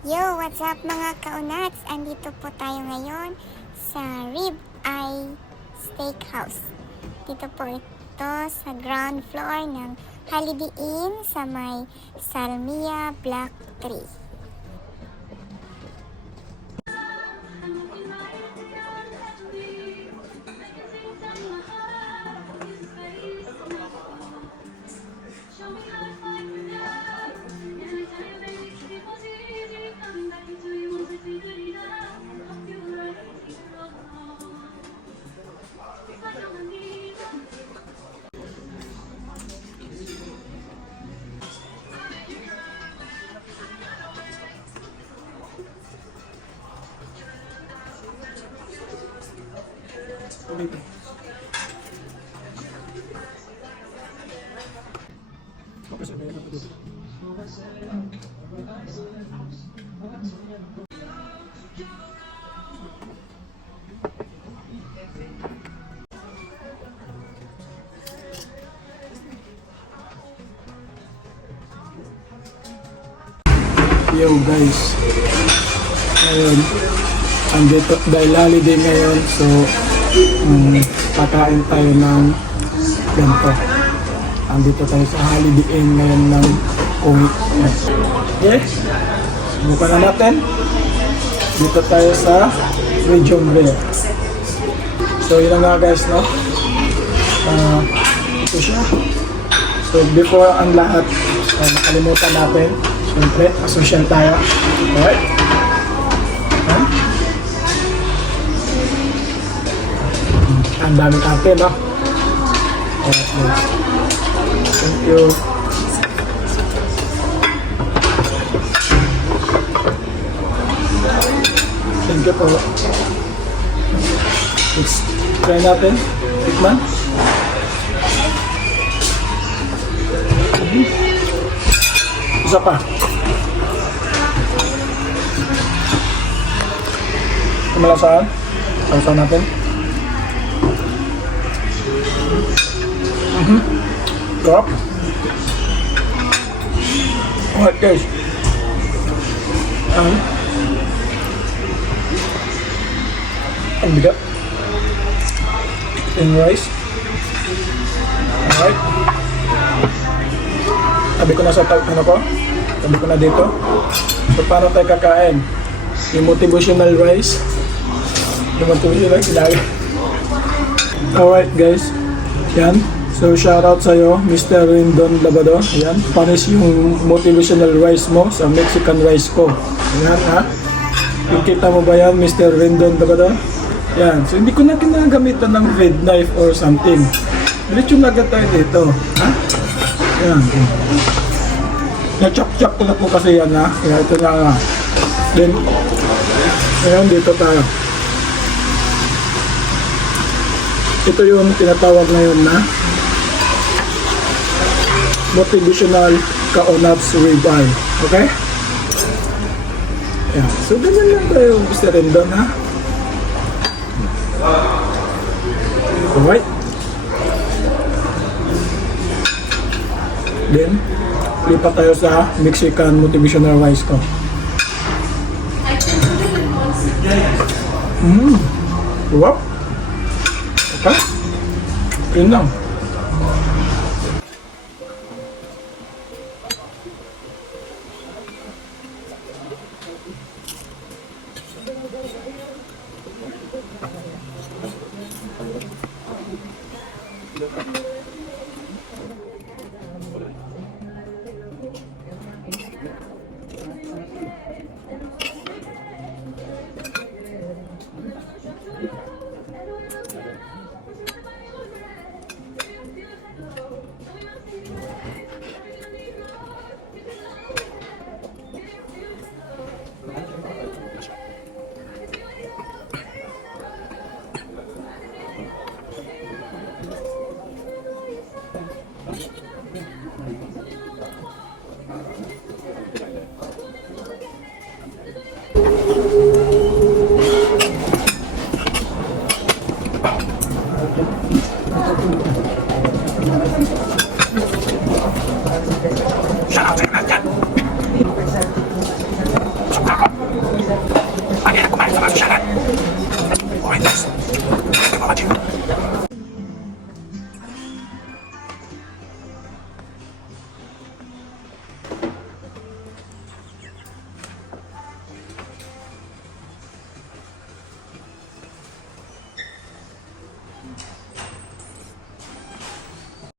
Yo, what's up mga kaunats? Andito po tayo ngayon sa Rib Eye Steakhouse. Dito po ito sa ground floor ng Holiday Inn sa may Salmia Block 3. Yo guys, ngayon andito dahil holiday ngayon, so pakain tayo ng ganito. Andito tayo sa Holiday Inn ngayon ng Kuwait. Okay, buka na natin. Dito tayo sa medium rare. So yun na nga guys, no? Ito siya. So before ang lahat, nakalimutan natin, siyempre, asocial tayo. Alright? Ang daming kape, no? Alright, guys. Thank you. Thank you po. Let's try natin. Tikman. Isa pa. Kamalasaan. Sausaw natin. Sarap. Alright guys. Ang bigat. And rice. Alright. Sabi ko na sa ano ko. Sabi ko na dito. So paano tayo kakain? Yung motivational rice. Yung motivational rice. Alright guys. Yan. So shoutout sa'yo, Mr. Rendon Labado. Yan. Panis yung motivational rice mo sa Mexican rice ko. Yan ha. Kita mo ba yan, Mr. Rendon Labado? Yan. So hindi ko na kinagamitan ng red knife or something. Diretso na agad tayo dito. Ha? Yan. Na-chop-chop ko na po kasi yan ha. Kaya ito na nga. Then, ngayon dito tayo. Ito yung tinatawag ngayon na motivational kaunats ribeye. Okay? Yan. So, ganyan lang tayo, Mr. Rendon ha. Alright. Then, lipat tayo sa Mexican motivational rice ko. Wow. Okay. Yun lang. Magic.